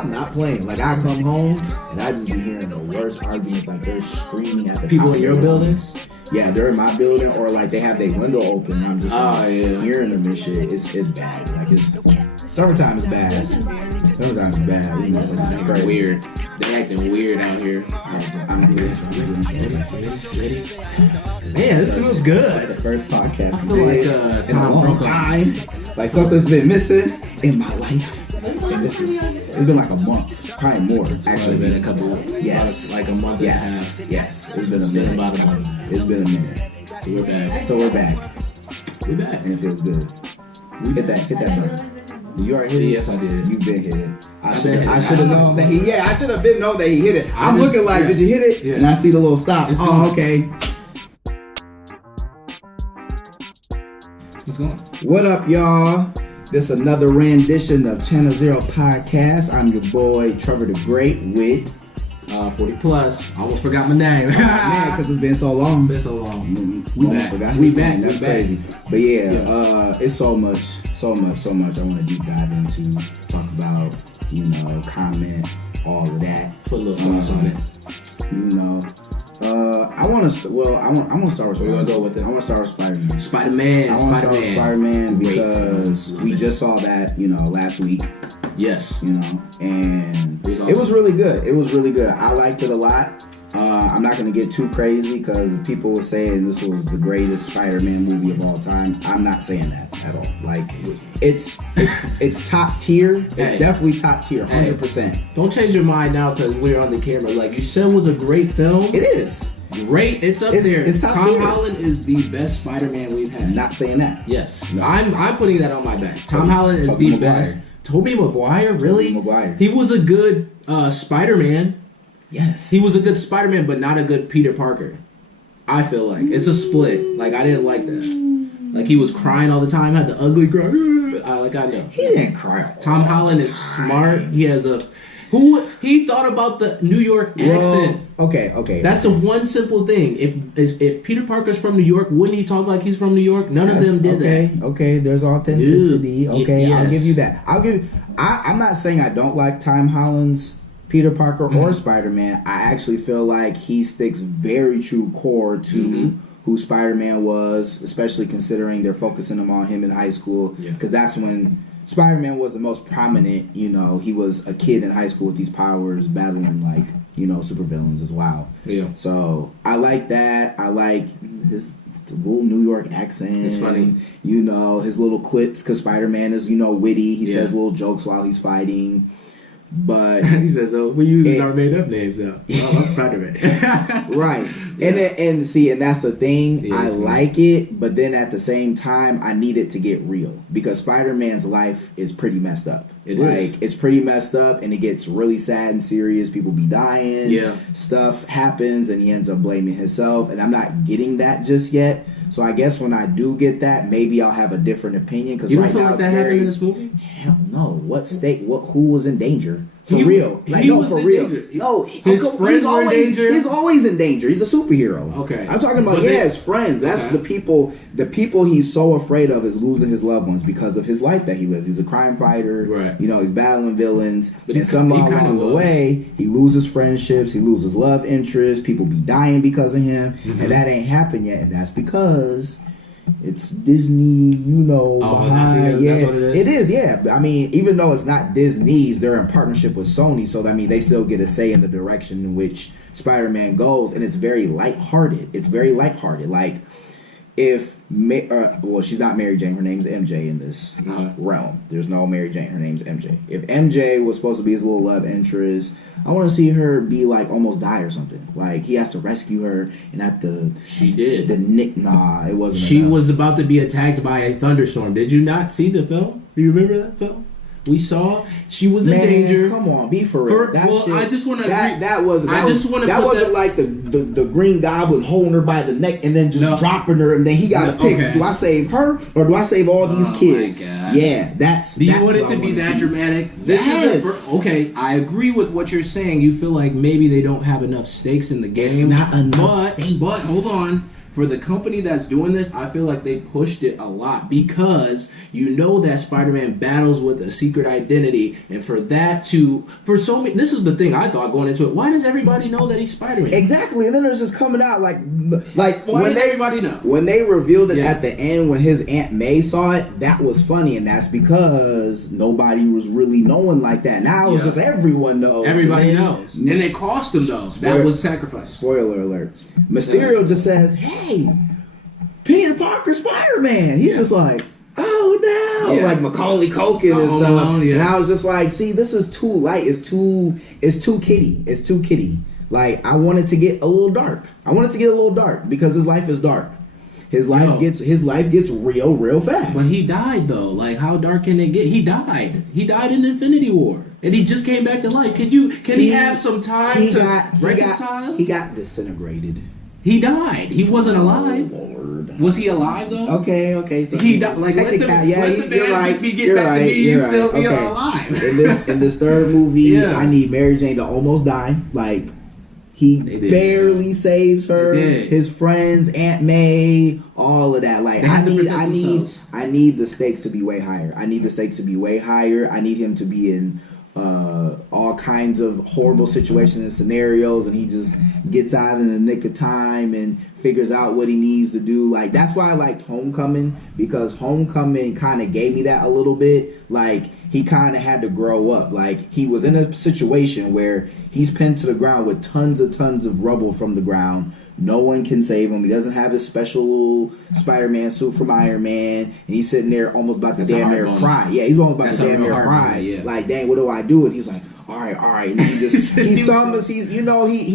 I'm not playing. Like, I come home and I just be hearing the worst arguments. Like, they're screaming at the people in your buildings. Yeah, they're in my building, or like they have their window open. And I'm just hearing them and shit. It's bad. Like, it's summertime is bad. Summertime is bad. It's weird. They're acting weird out here. I'm ready. Man, this smells good. That's the first podcast I feel like in a long time. Like, something's been missing in my life. And it's been like a month, probably more. Actually, been a couple. Yes, like a month. Yes, and a half. Yes. It's been a minute. About a month. It's been a minute. So we're back. We're back, and it feels good. Hit that button. Did you already hit it? Yes, I did. You've been hit it. I should have known that he. Yeah, I should have been known that he hit it. I'm looking like, did you hit it? Yeah. And I see the little stop. Okay. What's going on? What up, y'all? This is another rendition of Channel Zero Podcast. I'm your boy Trevor the Great with 40 plus. I almost forgot my name. Man, because it's been so long. We back. That's crazy. But yeah, it's so much I want to deep dive into, talk about, comment, all of that. Put a little sauce on it. I want to start with Spider-Man. We're going to go with it. I want to start with Spiderman. Spider-Man. I want to start with Spider-Man because we just saw that, last week. Yes. And it was really good. I liked it a lot. I'm not going to get too crazy because people were saying this was the greatest Spider-Man movie of all time. I'm not saying that at all. Like, it's top tier. It's definitely top tier, 100%. Don't change your mind now because we're on the camera. Like you said, it was a great film. It is. Great. It's up there. It's top Tom tier. Holland is the best Spider-Man we've had. Not saying that. Yes. No. I'm putting that on my back. Tom Holland is the best. Tobey Maguire? Really? He was a good Spider-Man. Yes. He was a good Spider-Man, but not a good Peter Parker. I feel like. It's a split. Like, I didn't like that. Like, he was crying all the time, had the ugly cry. I know. He didn't cry. Tom Holland is smart. He has he thought about the New York accent. Okay. That's the one simple thing. If Peter Parker's from New York, wouldn't he talk like he's from New York? None of them did that. Okay, there's authenticity. Dude, okay, yes. I'll give you that. I'm not saying I don't like Tom Holland's Peter Parker or Spider-Man. I actually feel like he sticks very true core to who Spider-Man was, especially considering they're focusing on him in high school. Because that's when Spider-Man was the most prominent. He was a kid in high school with these powers, battling supervillains as well. Yeah. So I like that. I like his little New York accent. It's funny. His little clips, because Spider-Man is, witty. He says little jokes while he's fighting. But he says, we use our made up names now. I'm Spider-Man. Right. Yeah. And that's the thing. Yeah, I like it, but then at the same time, I need it to get real because Spider-Man's life is pretty messed up. It's pretty messed up, and it gets really sad and serious. People be dying. Yeah. Stuff happens, and he ends up blaming himself. And I'm not getting that just yet. So I guess when I do get that, maybe I'll have a different opinion. Because you don't feel like that happened in this movie? Hell no. What state? Who was in danger? For real. Like, he was for in real. Danger. No, his friends were in danger. He's always in danger. He's a superhero. Okay. I'm talking about, his friends. That's the people. The people he's so afraid of is losing his loved ones because of his life that he lives. He's a crime fighter. Right. He's battling villains. But somehow along the way, he loses friendships. He loses love interests. People be dying because of him. And that ain't happened yet. And that's because it's Disney, behind. That's what it is? It is, yeah. I mean, even though it's not Disney's, they're in partnership with Sony, so they still get a say in the direction in which Spider-Man goes, and it's very lighthearted. Like, if she's not Mary Jane, her name's MJ in this realm. There's no Mary Jane, her name's MJ. If MJ was supposed to be his little love interest, I want to see her be like almost die or something. Like, he has to rescue her, and she did. It wasn't. She enough. was about to be attacked by a thunderstorm. Did you not see the film? Do you remember that film? We saw she was in danger. Come on, be for real. I just want to. That wasn't like the Green Goblin holding her by the neck and then just dropping her, and then he got to pick. Okay. Do I save her or do I save all these kids? My God. Yeah, that's. Do you want it to be that dramatic? Okay, I agree with what you're saying. You feel like maybe they don't have enough stakes in the game. It's not enough stakes. But hold on. for the company that's doing this, I feel like they pushed it a lot because you know that Spider-Man battles with a secret identity, and for so many, this is the thing I thought going into it. Why does everybody know that he's Spider-Man? Exactly, and then there's just coming out like why does everybody know? When they revealed it at the end, when his Aunt May saw it, that was funny, and that's because nobody was really knowing like that. Now it's just everyone knows. Everybody knows, and it cost them though. That was sacrifice. Spoiler alert. Mysterio just says, "Hey, Peter Parker, Spider-Man." He's just like, "Oh no!" Like Macaulay Culkin and stuff. And I was just like, "See, this is too light. It's too kiddie. It's too kiddie." Like I wanted to get a little dark. Because his life is dark. His life gets real fast. But he died though. Like how dark can it get? He died. He died in Infinity War, and he just came back to life. Can he have some time to reconcile? He got disintegrated. He died. He wasn't alive. Oh, Lord. Was he alive though? Okay. So he died. Like let the man get back to me. He's still be alive. In this third movie, I need Mary Jane to almost die. Like he barely saves her. His friends, Aunt May, all of that. Like I need the stakes to be way higher. I need him to be in all kinds of horrible situations and scenarios, and he just gets out in the nick of time and figures out what he needs to do. Like that's why I liked Homecoming, because Homecoming kind of gave me that a little bit. Like he kind of had to grow up. Like he was in a situation where he's pinned to the ground with tons of rubble from the ground. No one can save him. He doesn't have his special Spider-Man suit from Iron Man, and he's sitting there almost about to damn near cry. Yeah, he's almost about to damn near cry. Like, dang, what do I do? And he's like, all right. And he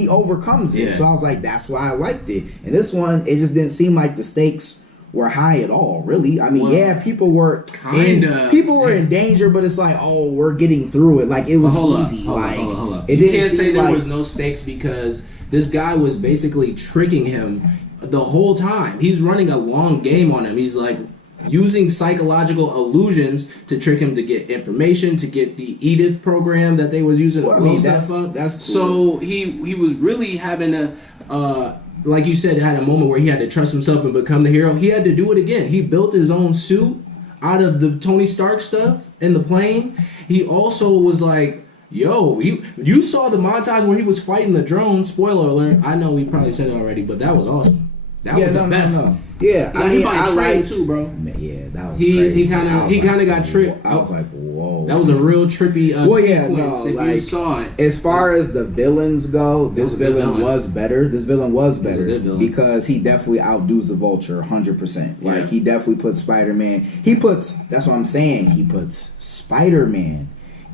overcomes it. So I was like, that's why I liked it. And this one, it just didn't seem like the stakes were high at all, really. I mean, people were in danger, but it's like, oh, we're getting through it. Like it was easy. Hold up. You can't say there was no stakes because this guy was basically tricking him the whole time. He's running a long game on him. He's like using psychological illusions to trick him to get information, to get the Edith program that they was using to blow stuff up. That's cool. So he was really having like you said, had a moment where he had to trust himself and become the hero. He had to do it again. He built his own suit out of the Tony Stark stuff in the plane. He also was like, yo, you saw the montage where he was fighting the drone. Spoiler alert. I know we probably said it already, but that was awesome. That was the best. No. Yeah, I liked too, bro. Yeah, that was crazy. He kind of got tricked. I was like, whoa. That was a real trippy sequence. If you saw it. As far as the villains go, this villain was better. Because he definitely outdoes the Vulture 100%. Like he definitely puts Spider-Man. That's what I'm saying. He puts Spider-Man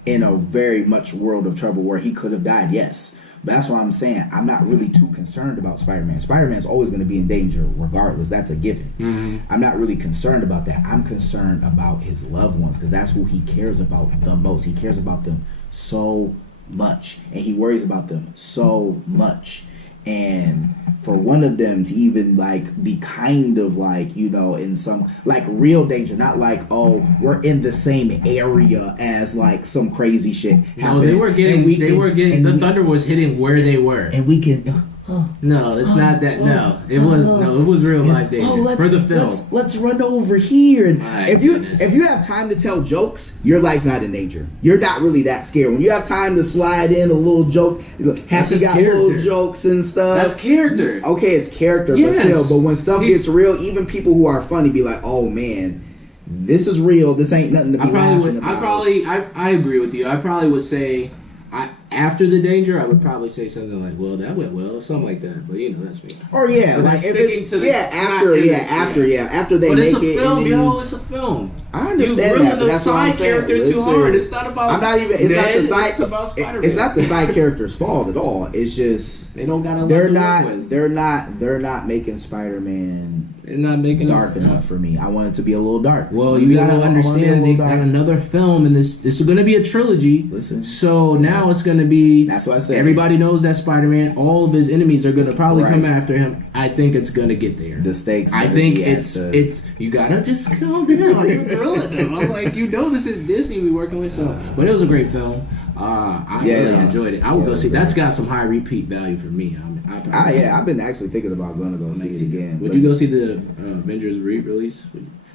in a very much world of trouble where he could have died. Yes. But that's what I'm saying. I'm not really too concerned about Spider-Man. Spider-Man's always going to be in danger regardless. That's a given. Mm-hmm. I'm not really concerned about that. I'm concerned about his loved ones because that's who he cares about the most. He cares about them so much. And he worries about them so much. And for one of them to even like be kind of like, you know, in some like real danger, not like, oh, we're in the same area as like some crazy shit happening. No, they were getting the thunder was hitting where they were. And we can no, it's not that. It was real life danger for the film. Let's run over here. And if you have time to tell jokes, your life's not in danger. You're not really that scared. When you have time to slide in a little joke, Happy got little jokes and stuff. That's character. Okay, it's character, but still. But when stuff gets real, even people who are funny be like, "Oh man, this is real. This ain't nothing to be laughing about." I agree with you. I probably would say. After the danger, I would probably say something like, "Well, that went well," something like that. But you know, that's me. Or like if it's after they but make it. But it's a film, yo. It's a film. I understand you that. But that's side characters too hard. It's not about. I'm not even. It's not the side. It's about Spider-Man. It's not the side character's fault at all. It's just they don't got a. They're not making Spider-Man. They're not making dark enough for me. I want it to be a little dark. Well, you gotta understand they got another film, and this is going to be a trilogy. Listen. So now it's going to be. That's what I said. Everybody knows that Spider-Man. All of his enemies are going to probably come after him. I think it's going to get there. The stakes. I think it's. You gotta just calm down. You're grilling them. I'm like, this is Disney we working with. So, but it was a great film. I really enjoyed it. I would go see. That's got some high repeat value for me. I've been actually thinking about going to go see it again. Would you go see the Avengers re-release?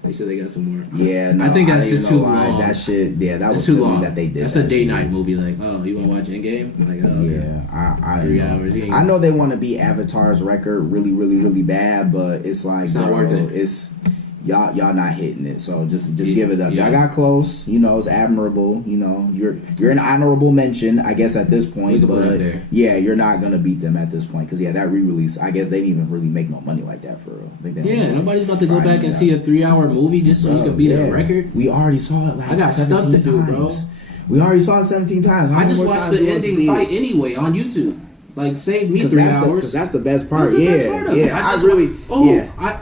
They said they got some more. Yeah, no, I think that's just too long. That shit, yeah, that was too long that they did. That's a date night movie. Like, oh, you want to watch Endgame? Like, oh, yeah, 3 hours. I know they want to be Avatar's record really, really, really bad, but it's like, it's not worth it. It's y'all not hitting it. So just give it up. Y'all got close. You know, it's admirable. You know, you're an honorable mention, I guess, at this point. But yeah, you're not gonna beat them at this point because that re-release. I guess they didn't even really make no money like that for real. Nobody's about to go back and see a 3-hour movie just so you can beat a record. We already saw it. Like, I got stuff to do, bro. We already saw it 17 times. I just watched the ending fight anyway on YouTube. Like, save me 3 hours. Because that's the best part.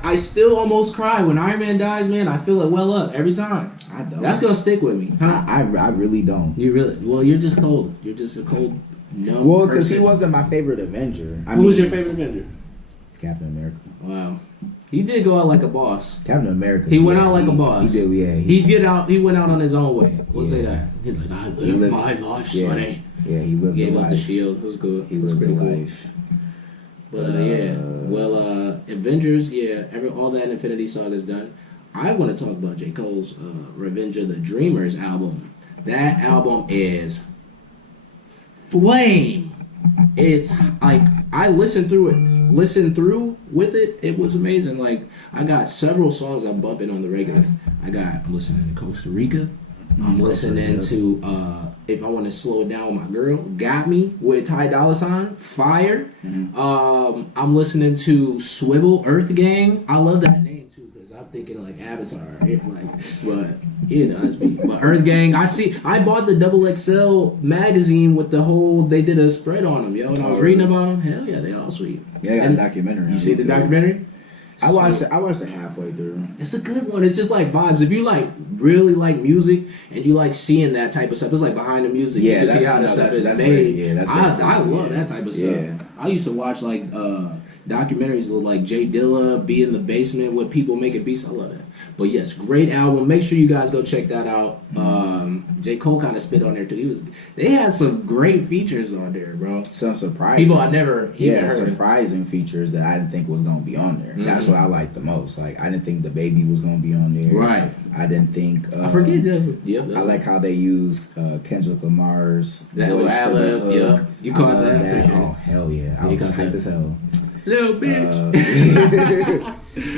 I still almost cry when Iron Man dies, man. I feel it well up every time. I don't. That's gonna stick with me. Huh? I really don't. You really? Well, you're just cold. You're just a cold. No. Well, because he wasn't my favorite Avenger. Who was your favorite Avenger? Captain America. Wow. He did go out like a boss. Captain America. He went out like a boss. He did, yeah. He went out on his own way. We'll say that. He's like, I lived my life, sonny. Yeah, he lived the life. Gave up the shield. It was good. He lived the life. But Avengers, all that Infinity Saga is done. I want to talk about J. Cole's Revenge of the Dreamers album. That album is flame. It's like I listened through with it. It was amazing. Like I got several songs I'm bumping on the regular. I'm listening to Costa Rica. I'm listening to If I Want to Slow It Down with My Girl, Got Me with Ty Dolla $ign, Fire. Mm-hmm. I'm listening to Swivel Earth Gang. I love that name too because I'm thinking like Avatar, but it's me. But Earth Gang, I bought the XXL magazine with the whole. They did a spread on them, and I was reading about them. Hell yeah, they all sweet. Yeah, got a documentary. You see the documentary? I watched it halfway through. It's a good one. It's just like vibes. If you really like music and you like seeing that type of stuff, it's like behind the music. Yeah, you can see how that stuff is made. I love that type of stuff. Yeah. I used to watch like documentaries with like Jay Dilla be in the basement with people making beats. I love that. But yes, great album. Make sure you guys go check that out. J. Cole kind of spit on there too. They had some great features on there, bro. Some surprising people I never heard surprising features that I didn't think was gonna be on there. Mm-hmm. That's what I liked the most. Like I didn't think the baby was gonna be on there. Right. I didn't think. I forget that. Yep. I like how they use Kendrick Lamar's that voice for the hook. Yeah. You caught that? Oh hell yeah! I was hype as hell. Little bitch.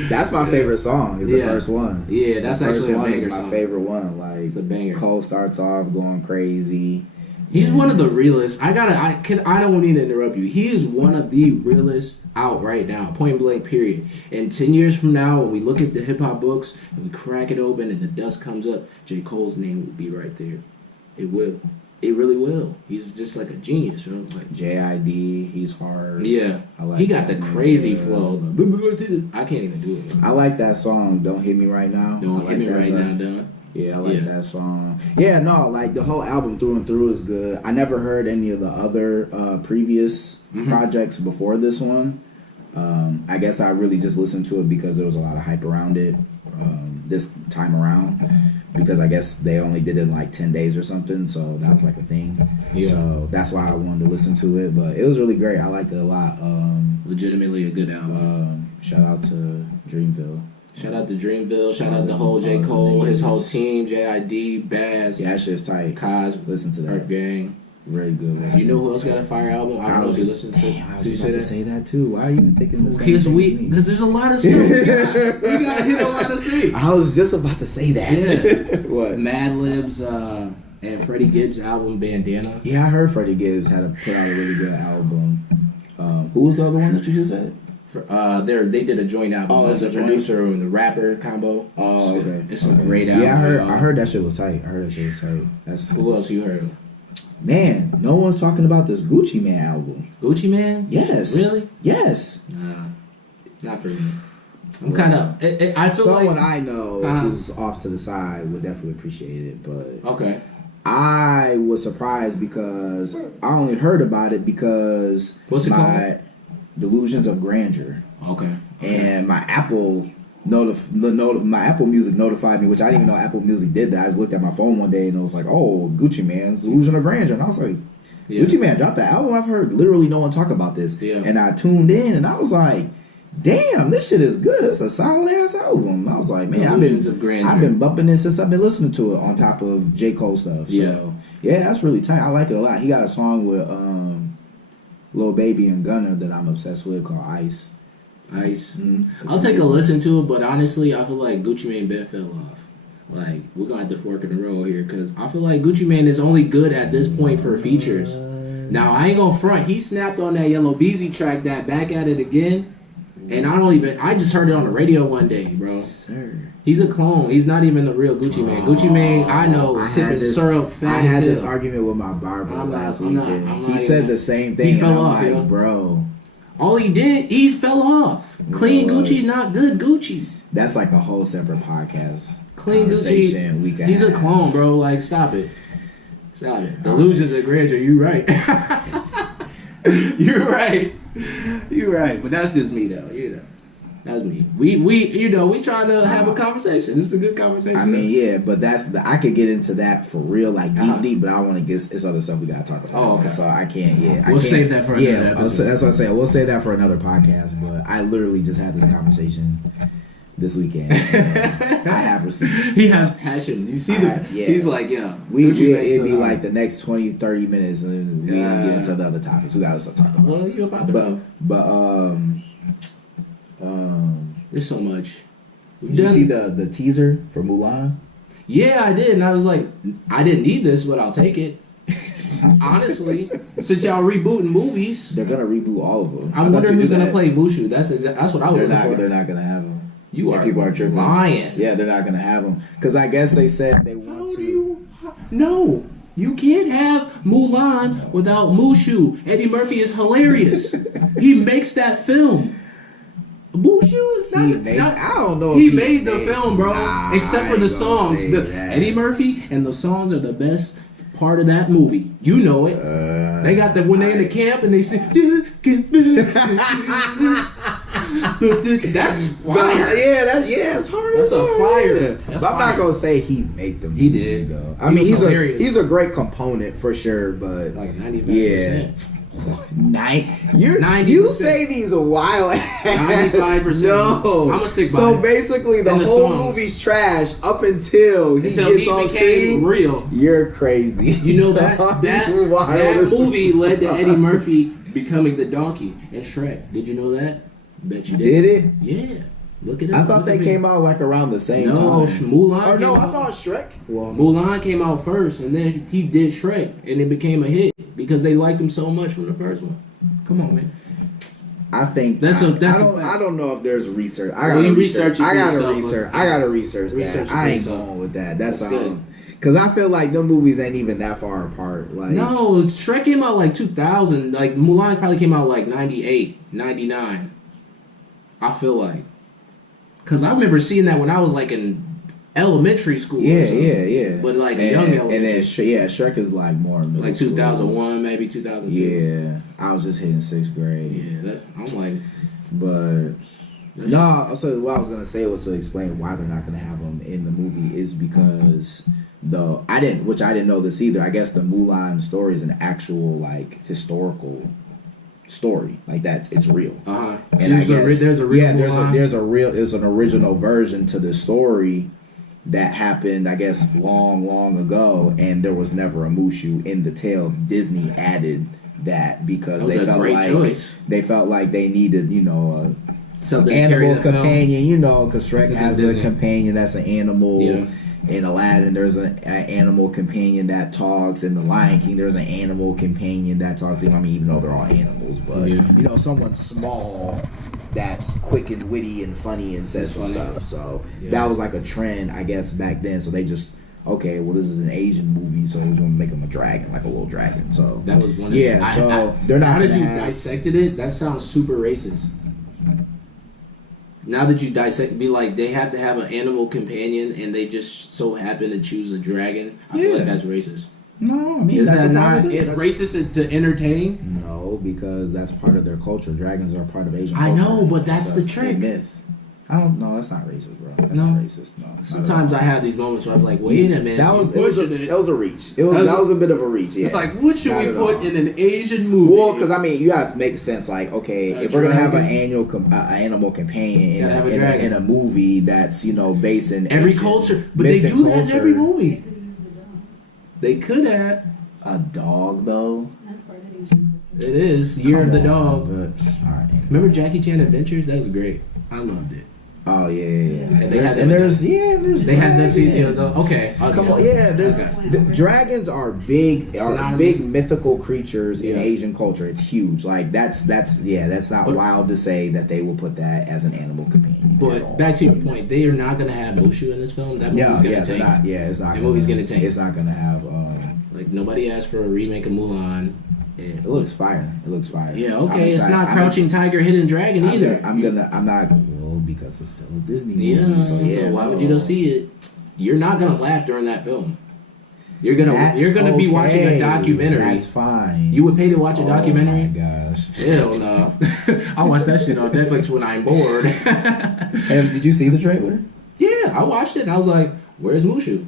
That's my favorite song. Is the first one. Yeah, that's actually a banger song. My favorite one. Like it's a banger. Cole starts off going crazy. He's one of the realest. I don't need to interrupt you. He is one of the realest out right now. Point blank. Period. And 10 years from now, when we look at the hip hop books and we crack it open and the dust comes up, J. Cole's name will be right there. It will. It really will. He's just like a genius, bro. Like JID, he's hard. Yeah, he got the crazy flow. I can't even do it. I like that song. Don't Hit Me Right Now. Don't Hit Me Right Now, Don. Yeah, I like that song. Yeah, no, like the whole album through and through is good. I never heard any of the other previous projects before this one. I guess I really just listened to it because there was a lot of hype around it this time around. Because I guess they only did it in like 10 days or something, so that was like a thing. Yeah. So that's why I wanted to listen to it, but it was really great. I liked it a lot. Legitimately a good album. Shout out to Dreamville. Shout out to Dreamville. Shout out the whole J. Cole, his whole team, JID, Baz. Yeah, that shit's tight. Kaz, listen to that. Earth Gang. Very good. Listen. You know who else got a fire album? I don't know if you listen to. I was about to say that too. Why are you thinking the same thing? Because there's a lot of stuff. We got to hit a lot of things. I was just about to say that. Yeah. What? Madlib's and Freddie Gibbs' album Bandana. Yeah, I heard Freddie Gibbs had put out a really good album. Who was the other one that you just said? They did a joint album. Oh, as a producer and the rapper combo. Oh, okay. It's a great album. Yeah, I heard that shit was tight. Who else you heard? Man, no one's talking about this Gucci Mane album. Gucci Mane? Yes. Really? Yes. Nah, not for me. I'm kind of. I feel someone I know who's off to the side would definitely appreciate it, but okay. I was surprised because I only heard about it because what's it called? Delusions of Grandeur. Okay. And my Apple my Apple Music notified me, which I didn't even know Apple Music did that. I just looked at my phone one day and it was like, oh, Gucci Mane's Illusion of Grandeur, and I was like, Gucci Mane dropped that album. I've heard literally no one talk about this, and I tuned in and I was like, damn, this shit is good. It's a solid ass album. I was like, man, I've been bumping this since I've been listening to it on top of J. Cole stuff. So yeah, that's really tight. I like it a lot. He got a song with Lil Baby and Gunna that I'm obsessed with called Ice. Mm-hmm. I'll take a listen to it, but honestly, I feel like Gucci Mane Ben fell off. Like, we're gonna have to fork in the road here, because I feel like Gucci Mane is only good at this point for features. Now, I ain't gonna front. He snapped on that Yellow Beezy track, that Back at It Again, and I just heard it on the radio one day, bro. Sir. He's a clone. He's not even the real Gucci Mane. Gucci Mane, I know, sipping syrup fast. I had this argument with my barber last weekend. He said the same thing. He fell off, like, bro. All he did, he fell off. Clean Gucci, not good Gucci. That's like a whole separate podcast. Clean Gucci, he's a clone, bro. Like, stop it. Stop it. Delusions of grandeur, you right. You're right. You're right. But that's just me, though, you know. That's me. We trying to have a conversation. This is a good conversation. I mean, yeah, but I could get into that for real, like deep, but I want to get it's other stuff we gotta talk about. Oh, okay. So I can't. Yeah, we'll save that for another episode. That's what I say. We'll save that for another podcast. But I literally just had this conversation this weekend. I have receipts. He has passion. You see that? Yeah. He's like, yeah. It'd be like the next 20, 30 minutes, and we get into the other topics. We gotta start talking about. Well, you about to. There's so much. Did you see the teaser for Mulan? Yeah, I did, and I was like, I didn't need this, but I'll take it. Honestly, since y'all rebooting movies, they're gonna reboot all of them. I wonder who's gonna play Mushu. That's what I was looking for. They're not gonna have him. People are tripping. Lying. Yeah, they're not gonna have him because I guess they said they want to. No. You can't have Mulan without Mushu. Eddie Murphy is hilarious. He makes that film. Mushu is not. I don't know. He made the film, bro. Except for the songs. Eddie Murphy and the songs are the best part of that movie. You know it. They got the when they in the camp and they sing. That's fire. It's hard. That's a fire. But I'm not gonna say he made them. He did. Though. I mean, he's a great component for sure, but like 95%. You say these a while. 95%. No, I'm gonna stick by. So basically, the whole movie's trash up until he gets on screen. Real. You're crazy. You know that movie led to Eddie Murphy becoming the donkey in Shrek. Did you know that? Bet you did. Did it? Yeah. Look it up. I thought they came out like around the same time. Mulan. Or no, I thought Shrek. Well, Mulan came out first, and then he did Shrek, and it became a hit because they liked him so much from the first one. Come on, man. I think I don't know if there's research. I gotta research that. I ain't going with that. That's all. Because I feel like them movies ain't even that far apart. Like, no, Shrek came out like 2000. Like Mulan probably came out like 98, 99. I feel like. Because I remember seeing that when I was like in elementary school. Yeah. But like young elementary. And then Shrek is like more middle like 2001, maybe 2002. Yeah, I was just hitting 6th grade. Yeah, I'm like, but no. So what I was gonna say was to explain why they're not gonna have them in the movie is because I didn't know this either. I guess the Mulan story is an actual like historical story, like it's real. And there's an original version to the story that happened, I guess, long ago, and there was never a Mushu in the tale. Disney added that because they felt like they needed, something animal companion, because Shrek has a companion that's an animal. Yeah. In Aladdin, there's an animal companion that talks. In The Lion King, there's an animal companion that talks. I mean, even though they're all animals, but someone small that's quick and witty and funny and says some stuff. So that was like a trend, I guess, back then. So they just this is an Asian movie, so we're gonna make him a dragon, like a little dragon. So that was one. They're not. How did you dissected it? That sounds super racist. Now that you dissect, be like they have to have an animal companion, and they just so happen to choose a dragon. I feel like that's racist. No, I mean is that not racist to entertain? No, because that's part of their culture. Dragons are part of Asian culture. I know, but that's the trick. Myth. I don't know. That's not racist, bro. That's not racist. No. Sometimes I have these moments where I'm like, wait a minute. That was a reach. That was a bit of a reach. Yeah. It's like, what should we put in an Asian movie? Well, because I mean, you have to make sense. Like, okay, if we're gonna have an animal companion in a movie that's based in every culture, but they do that in every movie. They could have a dog though. That's part of Asian. It is Year of the Dog. But, all right. Remember Jackie Chan Adventures? That was great. I loved it. Oh yeah. And there's they had that scene. Okay, come on, yeah. Dragons are big, mythical creatures in Asian culture. It's huge. Like that's not wild to say that they will put that as an animal companion. But back to your point, they are not going to have Mushu in this film. That movie's going to tank. It's not. That movie's going to tank. It's not going to have. Like nobody asked for a remake of Mulan. It looks fire. Yeah, okay. It's not Crouching Tiger, Hidden Dragon either. I'm not. Well, because it's still a Disney movie. So why would you go see it? You're not gonna laugh during that film. You're gonna be watching a documentary. That's fine. You would pay to watch a documentary? Oh my gosh. Hell no. I watch that shit on Netflix when I'm bored. And did you see the trailer? Yeah, I watched it and I was like, where's Mushu?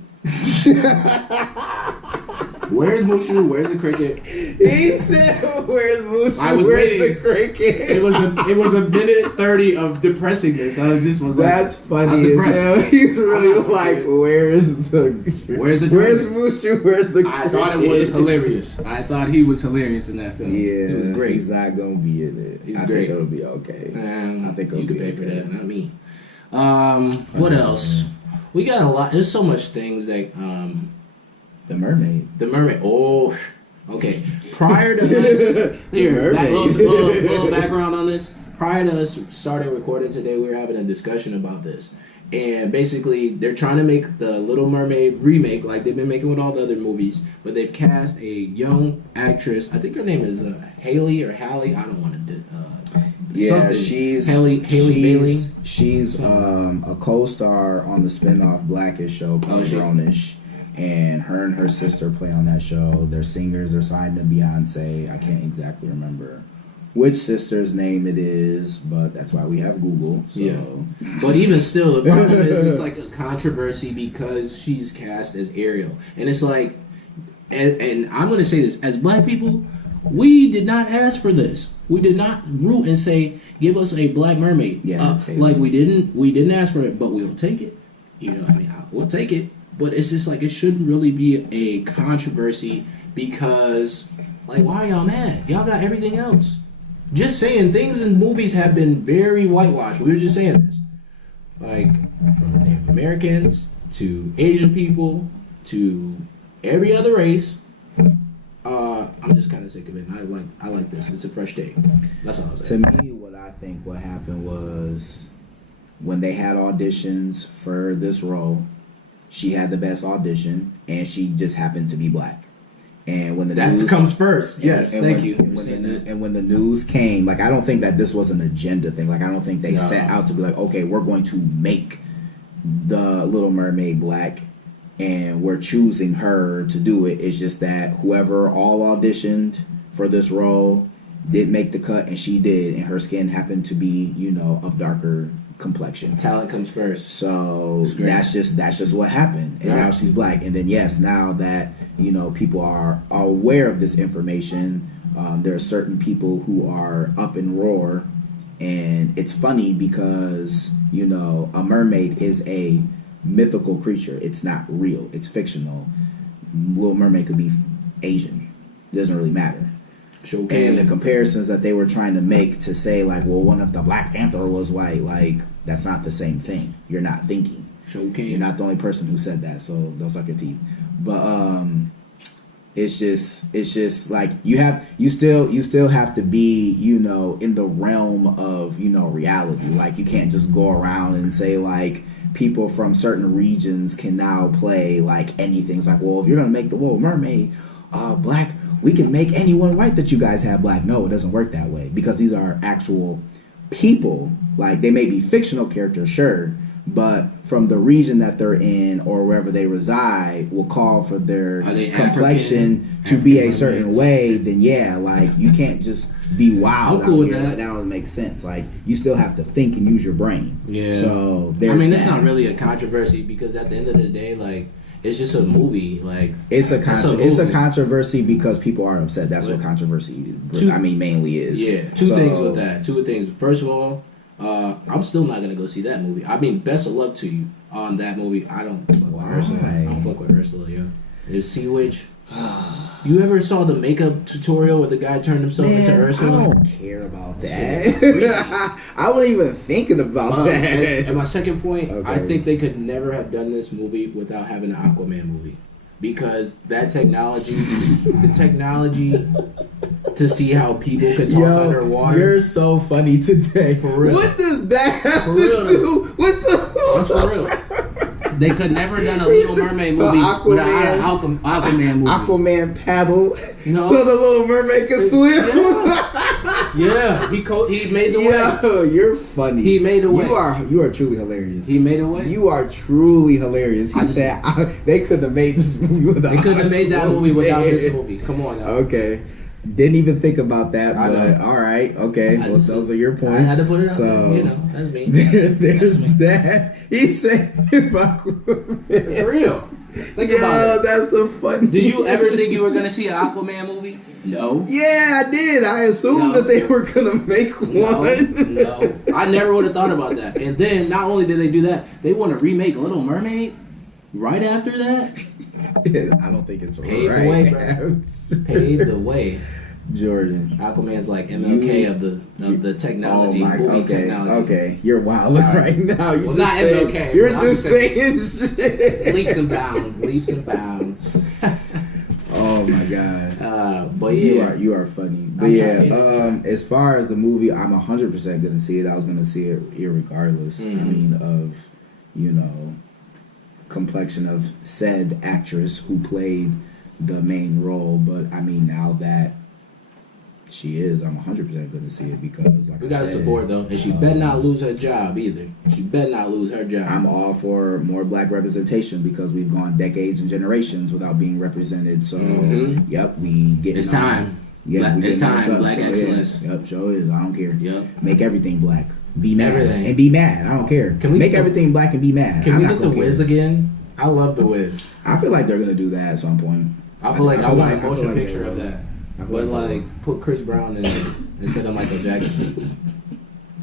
Where's Mushu? Where's the cricket? He said, "Where's Mushu? I was Where's waiting. the cricket?" It was a minute 30 of depressingness. That's funny as hell. He's really like, "Where's the Where's Mushu? Where's the cricket?" I thought it was hilarious. I thought he was hilarious in that film. Yeah, it was great. He's not gonna be in it. I think it'll be okay. I think you could pay for that, not me. What else? We got a lot. There's so much things that. The Mermaid. Oh, okay. Prior to us, little background on this. Prior to us starting recording today, we were having a discussion about this, and basically they're trying to make the Little Mermaid remake like they've been making with all the other movies, but they've cast a young actress. I think her name is Haley or Hallie. I don't want to. She's Haley Bailey. She's a co-star on the spinoff Blackish show called Grownish. And her sister play on that show. They're singers. They're signed to Beyonce. I can't exactly remember which sister's name it is, but that's why we have Google. So. Yeah. But even still, the problem is it's like a controversy because she's cast as Ariel. And it's like, and I'm going to say this, as black people, we did not ask for this. We did not root and say, give us a black mermaid. Yeah, like we didn't ask for it, but we'll take it. We'll take it. But it's just like it shouldn't really be a controversy because, like, why are y'all mad? Y'all got everything else. Just saying, things in movies have been very whitewashed. We were just saying this. Like, from Native Americans to Asian people to every other race. I'm just kind of sick of it. I like this. It's a fresh take. That's all I was saying. To me, what I think what happened was when they had auditions for this role, she had the best audition, and she just happened to be black. And when the news comes first, yes, thank you. And when the news came, like I don't think that this was an agenda thing. Like I don't think they set out to be like, okay, we're going to make the Little Mermaid black, and we're choosing her to do it. It's just that whoever all auditioned for this role did make the cut, and she did, and her skin happened to be, of darker complexion. Talent comes first. So that's just what happened. And now she's black. And then now that people are aware of this information, there are certain people who are up in roar. And it's funny because a mermaid is a mythical creature. It's not real. It's fictional. Little Mermaid could be Asian. It doesn't really matter. And the comparisons that they were trying to make to say like, well, what if the Black Panther was white? Like, that's not the same thing. You're not thinking. You're not the only person who said that, so don't suck your teeth. But it's just like you still have to be in the realm of reality. Like you can't just go around and say like people from certain regions can now play like anything. It's like, well, if you're gonna make the Little Mermaid black, we can make anyone white that you guys have black. No, it doesn't work that way because these are actual people. Like they may be fictional characters, sure, but from the region that they're in or wherever they reside will call for their complexion to be a certain way, then yeah, like you can't just be wild. I'm cool with that. that. Like, that doesn't make sense. Like you still have to think and use your brain. Yeah. So it's not really a controversy because at the end of the day, like it's just a movie. Like it's a controversy because people are upset. That's what controversy mainly is. Yeah. Two things with that. Two things. First of all, I'm still not gonna go see that movie. I mean, best of luck to you on that movie. I don't fuck with Ursula. I don't fuck with Ursula, yo. There's Sea Witch. You ever saw the makeup tutorial where the guy turned himself into Ursula? I don't care about that. I wasn't even thinking about that. And my second point, I think they could never have done this movie without having an Aquaman movie. Because that technology, the technology to see how people could talk underwater. You're so funny today. For real. What does that have to do? What the? That's for real. They could never have done a Little Mermaid movie without an Aquaman movie. Aquaman paddle so the Little Mermaid can swim. Yeah. He made the way. Yo, you're funny. He made a way. You are truly hilarious. He made a way. You are truly hilarious. He said they couldn't have made this movie without. They couldn't have made that movie without this movie. Come on now. Okay. Didn't even think about that, but all right, okay. Those are your points. I had to put it out there. That's me. There's that. He said, it's real. Think about it. That's the funny. Did you ever think you were going to see an Aquaman movie? No. Yeah, I did. I assumed that they were going to make one. No. I never would have thought about that. And then, not only did they do that, they want to remake Little Mermaid right after that. I don't think it's Paid right. The way, bro. Paid the way. Jordan. Aquaman's like MLK of the technology, technology. Okay, you're wilding right now. You're just not saying, MLK. You're just saying shit. Leaps and bounds. Oh my god. But yeah, you are funny. But as far as the movie, I'm 100% gonna see it. I was gonna see it irregardless. I mean, of complexion of said actress who played the main role. But I mean, now that she is, I'm 100% going to see it because we gotta support though, and she better not lose her job either. She better not lose her job. I'm all for more black representation because we've gone decades and generations without being represented. So yep, we get. It's time. Yeah, it's time. Black excellence. Yep, sure is. I don't care. Yep. Make everything black. Be mad and be mad. I don't care. Can we make everything black and be mad? Can we get the Wiz again? I love the Wiz. I feel like they're gonna do that at some point. I feel like I want a motion picture of that. But like put Chris Brown in it instead of Michael Jackson.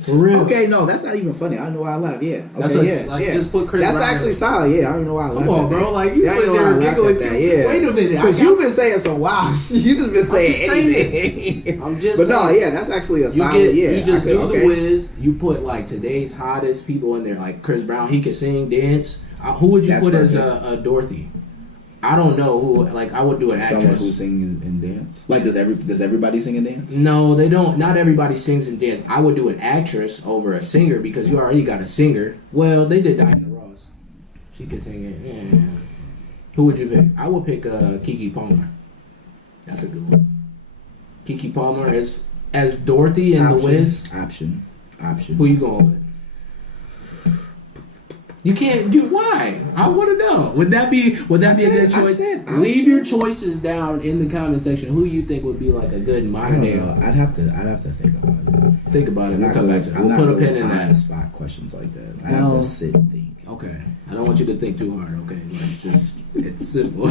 For real. Okay, no, that's not even funny. I don't know why I laugh. Yeah. Okay, just put Chris Brown. That's actually solid. Yeah, I don't know why I laugh. Come on, bro. Like you sit there giggling. Yeah. Wait a minute. Because you've been saying some wild shit. You just been saying anything. I'm just But no, yeah, that's actually a solid. You just do the Wiz. You put like today's hottest people in there, like Chris Brown. He can sing, dance. Who would you put as Dorothy? I don't know who. Like I would do an actress. Someone who sings and dance. Like does everybody sing and dance? No, they don't. Not everybody sings and dance. I would do an actress over a singer because you already got a singer. Well, they did Diana Ross. She could sing it. Yeah. Who would you pick? I would pick Keke Palmer. That's a good one. Keke Palmer as Dorothy in The Wiz. Option. Who you going with? You can't do why? I want to know. Would that be a good choice? Leave your choices down in the comment section. Who you think would be like a good modern day? I'd have to think about it. Think about it. We'll come back to it. We'll put a pin in that. Spot questions like that. I have to sit and think. Okay. I don't want you to think too hard. Okay. Like just it's simple.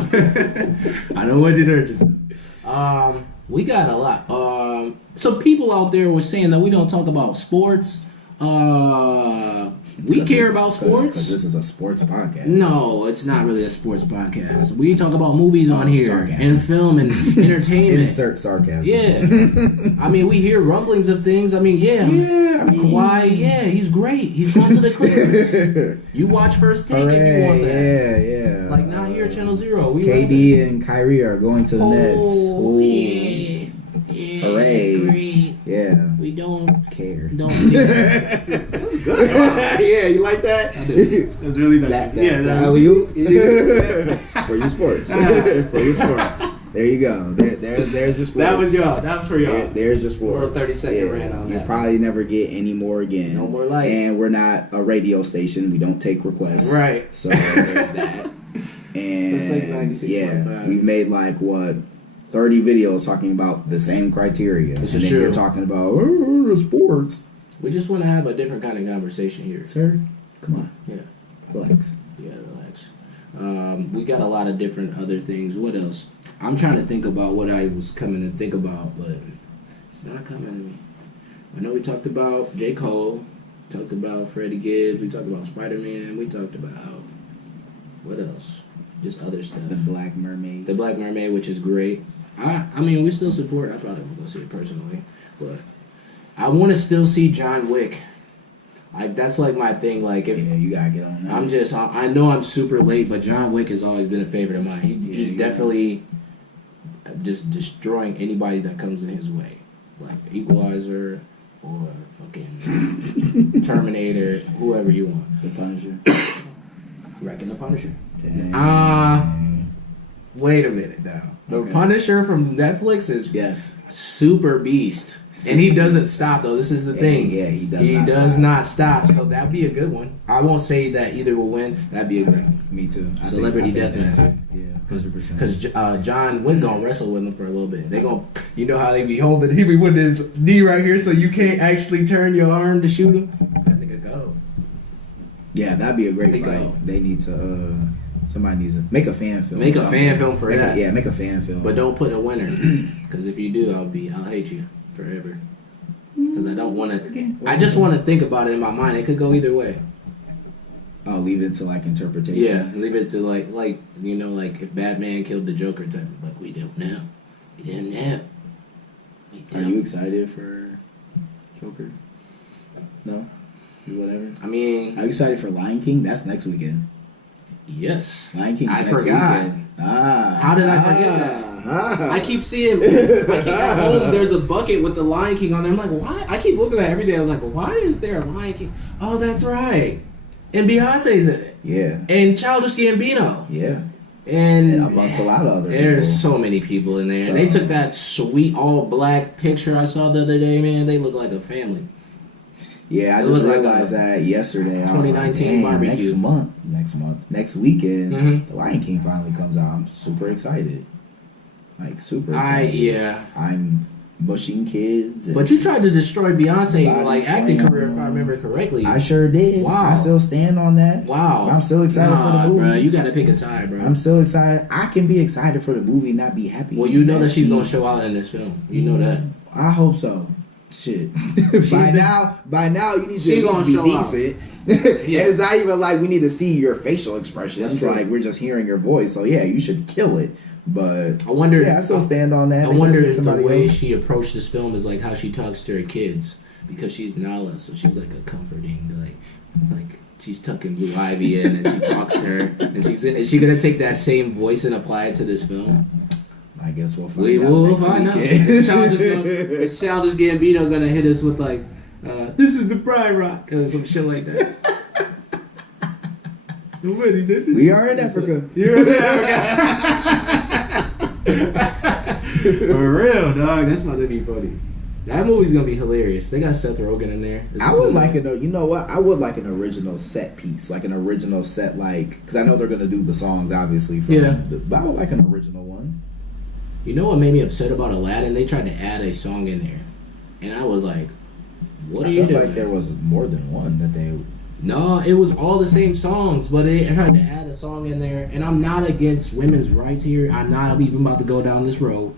I don't want you to hurt yourself. We got a lot. Some people out there were saying that we don't talk about sports. We care about sports. Because this is a sports podcast. No, it's not really a sports podcast. We talk about movies on here sarcasm. And film and entertainment. Insert sarcasm. Yeah. I mean, we hear rumblings of things. I mean, Kawhi, he's great. He's going to the Clippers. You watch First Take if you want that. Yeah. Like, not here, Channel Zero. KD and Kyrie are going to the Nets. Oh, yeah. Hooray. Agreed. Yeah. We don't care. That's good. Yeah, you like that? I do. That's really nice. Alley-oop. For your sports. For your sports. There you go. There's your sports. That was y'all. That was for y'all. There's your sports. Or a 30-second rant on that. You'll probably never get any more again. No more light. And we're not a radio station. We don't take requests. Right. So there's that. And that's like 96.5. We've made like what 30 videos talking about the same criteria. This and is then true. You're talking about the sports. We just want to have a different kind of conversation here, sir. Come on. Yeah. Relax. Yeah, relax. We got a lot of different other things. What else? I'm trying to think about what I was coming to think about, but it's not coming to me. I know we talked about J. Cole, talked about Freddie Gibbs, we talked about Spiderman, we talked about what else? Just other stuff. The Black Mermaid. The Black Mermaid, which is great. I mean, we still support. I probably won't go see it personally, but I want to still see John Wick. That's like my thing. Like if you gotta get on that. I know I'm super late, but John Wick has always been a favorite of mine. He's definitely just destroying anybody that comes in his way, like Equalizer or fucking Terminator, whoever you want. The Punisher. Reckon the Punisher. Wait a minute now. The Punisher from Netflix is super beast. And he doesn't stop though. This is the thing. Yeah, he does. He does not stop. So that'd be a good one. I won't say that either will win. That'd be a great one. Me too. Celebrity deathmatch. Yeah, 100%. Because John Wick gonna wrestle with him for a little bit. They gonna, you know how they be holding. He be with his knee right here, so you can't actually turn your arm to shoot him. That nigga go. Yeah, that'd be a great fight. They need to. Somebody needs to make a fan film. Make a fan film for that. Make a fan film. But don't put a winner, because if you do, I'll hate you forever. Because I don't want to. I just want to think about it in my mind. It could go either way. Oh, leave it to like interpretation. Yeah, leave it to like you know, like if Batman killed the Joker type. Like we don't know. We didn't know. Are you excited for Joker? No. Whatever. I mean, are you excited for Lion King? That's next weekend. Yes. Lion King. I forgot. Weekend. How did I forget that? I keep seeing. At home, there's a bucket with the Lion King on there. I'm like, why? I keep looking at it every day. I was like, why is there a Lion King? Oh, that's right. And Beyonce's in it. Yeah. And Childish Gambino. Yeah. And amongst a lot of other there's people. So many people in there. So, they took that sweet all black picture I saw the other day, man. They look like a family. Yeah, I just realized that yesterday. 2019 barbecue. Next weekend, The Lion King finally comes out. I'm super excited. Like super excited. I'm mushing kids. But you tried to destroy Beyonce's acting career, if I remember correctly. I sure did. Wow. I still stand on that. Wow. I'm still excited for the movie. Bro, you gotta pick a side, bro. I'm still excited. I can be excited for the movie and not be happy. Well, you know that she's gonna show out in this film. You know that. I hope so. Shit. by now you need to at least be decent. And it's not even like we need to see your facial expressions. It's like we're just hearing your voice. So yeah, you should kill it. But I wonder. Yeah, I still stand on that. I wonder if the way she approached this film is like how she talks to her kids, because she's Nala, so she's like a comforting, like she's tucking Blue Ivy in and she talks to her, and is she gonna take that same voice and apply it to this film? I guess we'll find out. We'll find out. Is Childish Gambino gonna hit us with like, this is the Pride Rock, or some shit like that? We are in Africa. You're in Africa. For real, dog. That's about to be funny. That movie's gonna be hilarious. They got Seth Rogen in there. I would like it. You know what? I would like an original set piece, like an original set, like because I know they're gonna do the songs, obviously. But I would like an original one. You know what made me upset about Aladdin? They tried to add a song in there, and I was like, "What are you doing?" Like there was more than one that they. No, it was all the same songs, but they tried to add a song in there. And I'm not against women's rights here. I'm not even about to go down this road.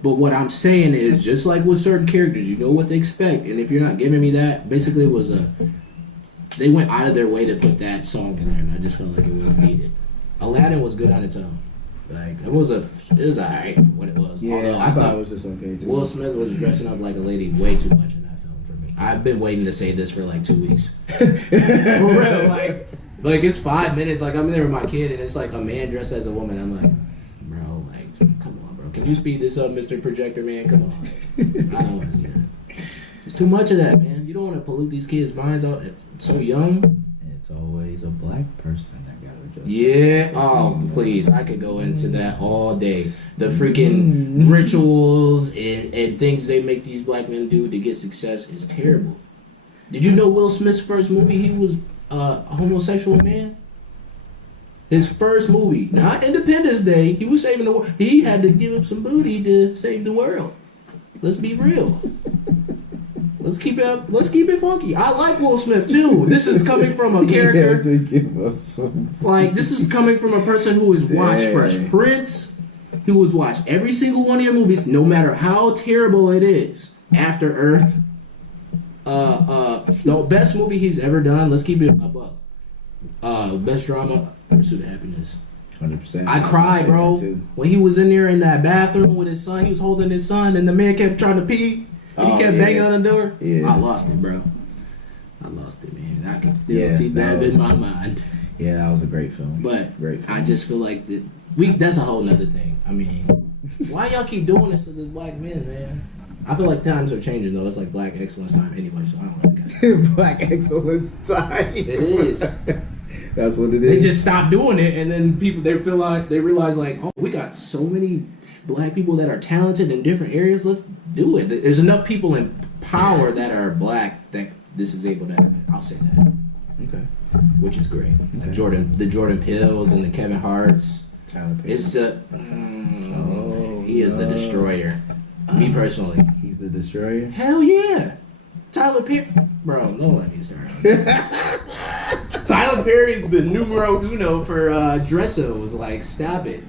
But what I'm saying is, just like with certain characters, you know what they expect. And if you're not giving me that, basically it was they went out of their way to put that song in there, and I just felt like it was needed. Aladdin was good on its own. Like it was alright for what it was. Yeah, although I thought it was just okay too. Will Smith was dressing up like a lady way too much in that film for me. I've been waiting to say this for like 2 weeks. For real, like it's 5 minutes. Like I'm in there with my kid, and it's like a man dressed as a woman. I'm like, bro, like come on, bro. Can you speed this up, Mr. Projector Man? Come on. I don't want to see that. It's too much of that, man. You don't want to pollute these kids' minds out so young. It's always a black person that got to Yeah. Oh, please. I could go into that all day. The freaking rituals and things they make these black men do to get success is terrible. Did you know Will Smith's first movie, he was a homosexual man? His first movie, not Independence Day, he was saving the world. He had to give up some booty to save the world. Let's be real. Let's keep it funky. I like Will Smith too. This is coming from a character. He had to give up some. Like, this is coming from a person who has watched Fresh Prince, who has watched every single one of your movies, no matter how terrible it is. After Earth, the best movie he's ever done. Let's keep it above. Best drama, Pursuit of Happiness. 100%. I cried, bro, when he was in there in that bathroom with his son. He was holding his son, and the man kept trying to pee. And he kept banging on the door. Yeah. I lost it, bro. I lost it, man. I can still see that in my mind. Yeah, that was a great film. But great film. I just feel like that's a whole nother thing. I mean, why y'all keep doing this to this black men, man? I feel like times are changing, though. It's like Black Excellence time anyway, so I don't really got Black Excellence time. It is. That's what it is. They just stop doing it, and then people, they realize, like, oh, we got so many black people that are talented in different areas. Let's do it. There's enough people in power that are black that this is able to happen. I'll say that. Okay. Which is great. Okay. Like the Jordan Peels and the Kevin Harts. Tyler Perry. It's he is the destroyer. Me personally. He's the destroyer? Hell yeah. Tyler Perry. Bro, don't let me start. Tyler Perry's the numero uno for dressos. Like, stop it.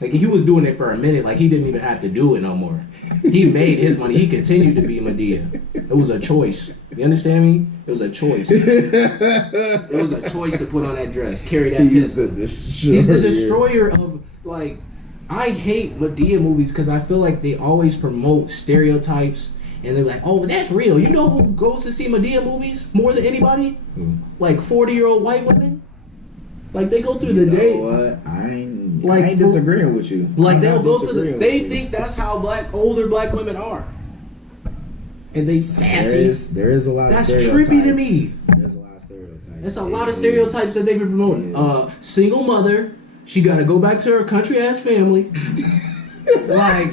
Like, he was doing it for a minute. Like, he didn't even have to do it no more. He made his money. He continued to be Medea. It was a choice. You understand me? It was a choice. It was a choice to put on that dress. Carry that pistol. He's the destroyer of, like, I hate Medea movies because I feel like they always promote stereotypes. And they're like, oh, that's real. You know who goes to see Medea movies more than anybody? Who? Like 40-year-old white women. Like, they go through the day. What? I ain't disagreeing with you. Like, they'll go to they think that's how older black women are. And they sassy. There is a lot of stereotypes. That's trippy to me. There's a lot of stereotypes. There's a lot of stereotypes that they've been promoting. Single mother. She got to go back to her country-ass family. Like,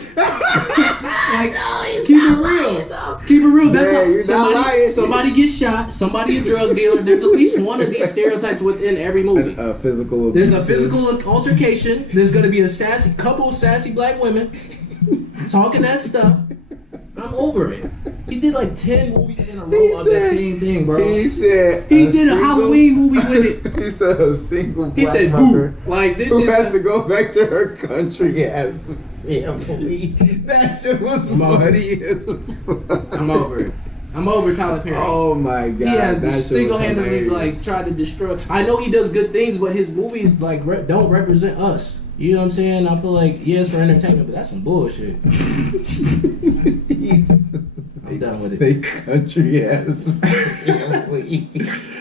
keep it real. Keep it real. That's how somebody gets shot. Somebody's a drug dealer. There's at least one of these stereotypes within every movie. There's a physical altercation. There's gonna be a couple sassy black women talking that stuff. I'm over it. He did like 10 movies in a row of that same thing, bro. He did a Halloween movie with it. He said a single black mother like this who has to go back to her country as family. That shit was funny as fuck. I'm over it. I'm over Tyler Perry. Oh my god. He has single-handedly like tried to destroy. I know he does good things, but his movies like don't represent us. You know what I'm saying? I feel like, yes, for entertainment, but that's some bullshit. I'm done with it. They country ass family.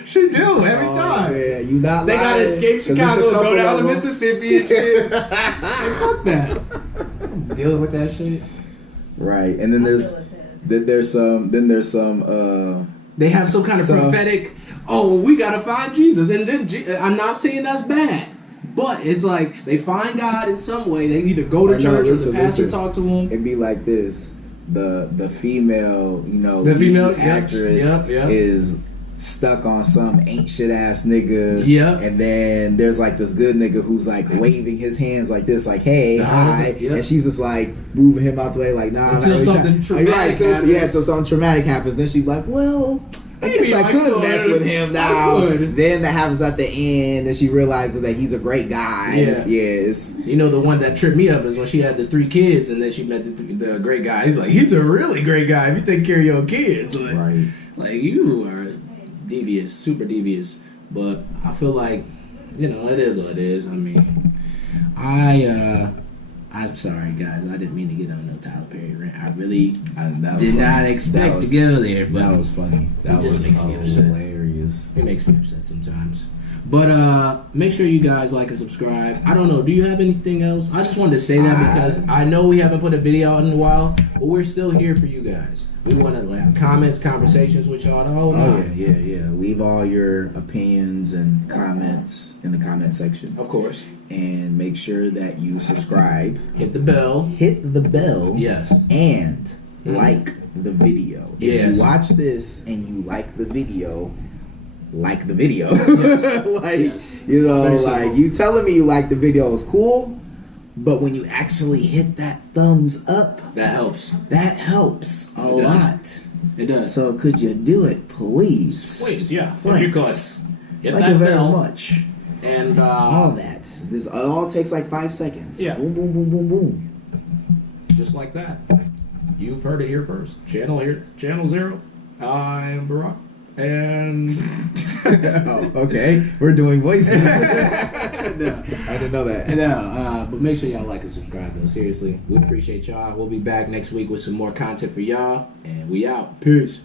She do every time. Yeah, you not. They gotta escape Chicago, go down to Mississippi and shit. Like, fuck that. I'm dealing with that shit. Right, and then there's some. They have some kind of prophetic. Oh, we gotta find Jesus, and then I'm not saying that's bad. But it's like they find God in some way. They either go to church or the pastor talk to them. It'd be like this: the female, lead actress is stuck on some ain't shit ass nigga. Yeah. And then there's like this good nigga who's like waving his hands like this, like hey, hi, and she's just like moving him out the way, like nah. Until something traumatic happens. Until something traumatic happens. Then she's like, well, I guess I could mess with him now. Then that happens at the end, and she realizes that he's a great guy. Yeah. Yes. You know, the one that tripped me up is when she had the 3 kids, and then she met the great guy. He's like, he's a really great guy if you take care of your kids. Like, right. Like, you are devious, super devious. But I feel like, it is what it is. I mean, I'm sorry, guys. I didn't mean to get on no Tyler Perry rant. I really did not expect to go there. But that was funny. That just makes me upset. Hilarious. It makes me upset sometimes. But make sure you guys like and subscribe. I don't know. Do you have anything else? I just wanted to say that because I know we haven't put a video out in a while, but we're still here for you guys. We want to have comments, conversations with y'all. Yeah. Leave all your opinions and comments in the comment section. Of course. And make sure that you subscribe. Hit the bell. Yes. And like the video. If you watch this and you like the video, like the video. Yes. You know, like you telling me you like the video is cool, but when you actually hit that thumbs up, that helps. That helps a lot. It does. So could you do it, please? Please, yeah. Thanks. If you could. Hit Thank that you very bell. much. And all that. This all takes like 5 seconds. Yeah. Boom, boom, boom, boom, boom. Just like that. You've heard it here first. Channel 0. I'm Barack. And oh, okay, we're doing voices. No, I didn't know that. No, but make sure y'all like and subscribe though. Seriously, we appreciate y'all. We'll be back next week with some more content for y'all, and we out. Peace.